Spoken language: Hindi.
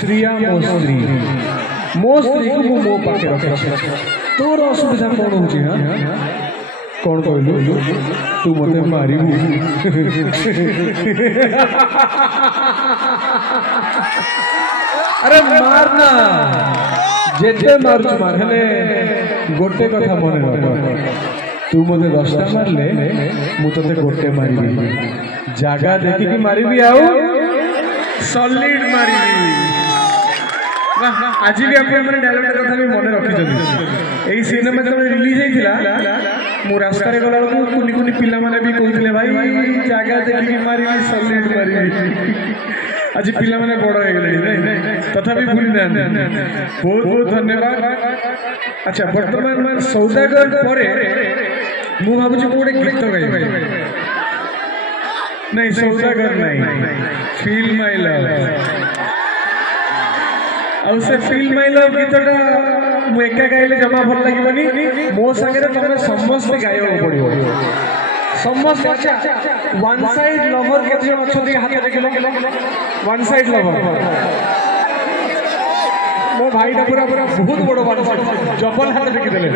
श्रिया मो स्त्री को मो पाखे रखे तोर असुविधा कौन हो कौन कहलु तू मते मारिबू अरे मारना जेते मारुच मार हेले गोटे कथा मन रख तू मते 10टा मारले मु तते गोटे मारिबी जागा देखि कि मारिबी आउ सॉलिड मारिबी आज भी आप डायलॉग कथा भी मन रखी यही सिनेमा जो रिलीज होता मु रास्ता गला कुनि कुनि पिला माने भी कहते भाई जगह देखिए मारी सॉलिड मारी आज पिला माने बड़ हो गले तथापि भूली ना बहुत बहुत धन्यवाद। अच्छा वर्तमान सौदागर पर मु भावुँ गोटे गीत गाइबी नहीं सौदागर नहीं फील माय लव और से फील माय लव गीतटा मु एका गाइले जमा भल लागबनी मो संगे तमे समस्त गायो पड़ियो समस्त। अच्छा वन साइड लवर के जो अछती हाथ देखिलो वन साइड लवर मो भाईटा पूरा पूरा बहुत बड़ वन साइड जबल हाथ देखि देले।